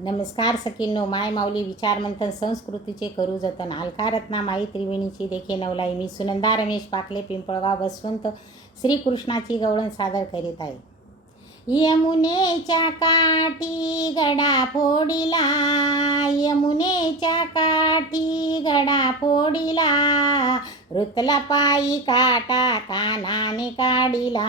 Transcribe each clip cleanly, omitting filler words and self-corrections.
नमस्कार सखींनो, माय माऊली विचारमंथन संस्कृतीचे करू जतन. अलका रत्ना माई त्रिवेणीची देखे नवलाई. मी सुनंदा रमेश पाकले, पिंपळगाव, बसवंत. श्रीकृष्णाची गवळण सादर करीत आहे. यमुनेच्या काठी गडा फोडिला, यमुनेच्या काठी गडा फोडिला, रुतला पायी काटा कानाने काढिला,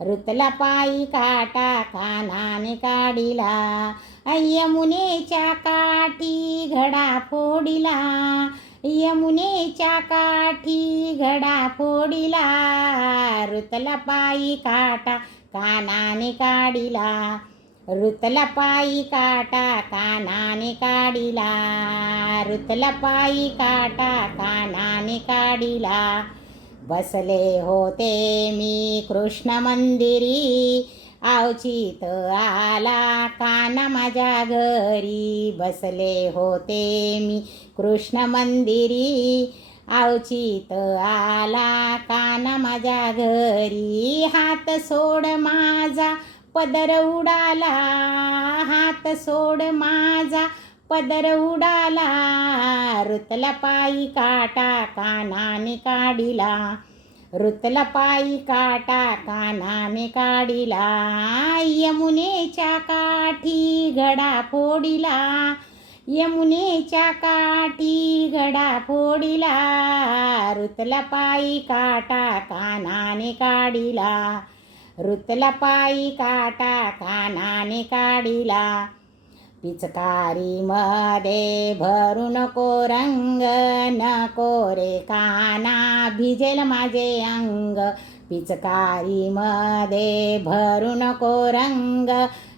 रुतला पायी काटा कानाने काढिला. यमुनेच्या काठी घडा फोडिला, यमुनेच्या काठी घडा फोडिला, रुतला पायी काटा कानाने काढिला, रुतला पायी काटा कानाने काढिला, रुतला पायी काटा कानाने काढिला. बसले होते मी कृष्ण मंदिरी, अवचित आला काना माझ्या घरी. बसले होते मी कृष्ण मंदिरी, अवचित आला काना माझ्या घरी. हात सोड माझा पदर उडाला, हात सोड माझा पदर उडाला, रुतला पायी काटा कानाने काढिला, रुतला पायी काटा कानाने काढिला. यमुनेच्या काठी घडा फोडिला, यमुनेच्या काठी घडा फोडिला, रुतला पायी काटा कानाने काढिला, रुतला पायी काटा कानाने काढिला. पिचकारी मध्ये भरू नको रंग, नको रे काना भिजेल माझे अंग. पिचकारी मध्ये भरू नको रंग,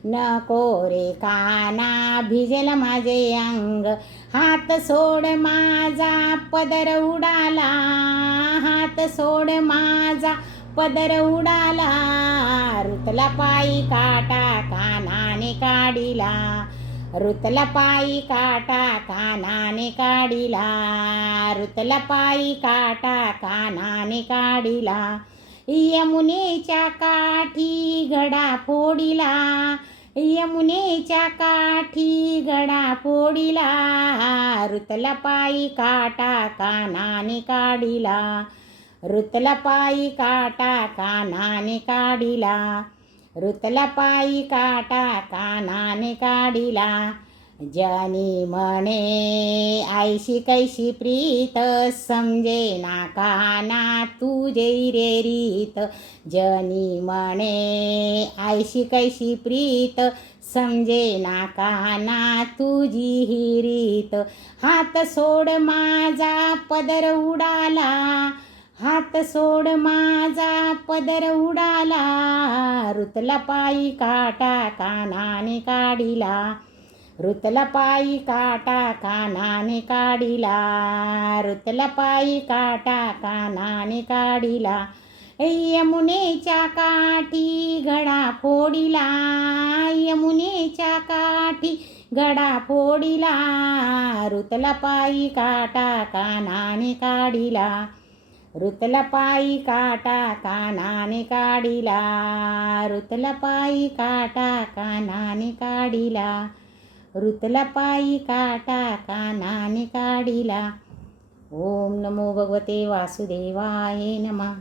नको रे काना भिजेल माझे अंग. हात सोड माझा पदर उडाला, हात सोड माझा पदर उडाला, रुतला पायी काटा कानाने काढिला, रुतला पायी काटा कानाने काढिला, रुतला पायी काटा कानाने काढिला. यमुनेच्या काठी घडा फोडिला, यमुनेच्या काठी घडा फोडिला, रुतला पायी काटा कानाने काढिला, रुतला पायी काटा कानाने काढिला, रुतला पायी काटा कानाने काढिला. जनी म्हणे आईशी कैशी प्रीत, समजे ना काना तुझे रे रीत. जनी म्हणे आईशी कैशी प्रीत, समजे ना काना तुझी ही रीत. हात सोड माझा पदर उडाला, हात सोड माझा पदर उडाला, रुतला पायी काटा कानाने काढिला, रुतला पायी काटा कानाने काढिला, रुतला पायी काटा कानाने काढिला. यमुनेच्या काठी घडा फोडिला, यमुनेच्या काठी घडा फोडिला, रुतला पायी काटा कानाने काढिला, रुतला पायी काटा कानाने काढिला, रुतला पायी काटा कानाने काढिला, रुतला पायी काटा कानाने काढिला. ओम नमो भगवते वासुदेवाय नमः.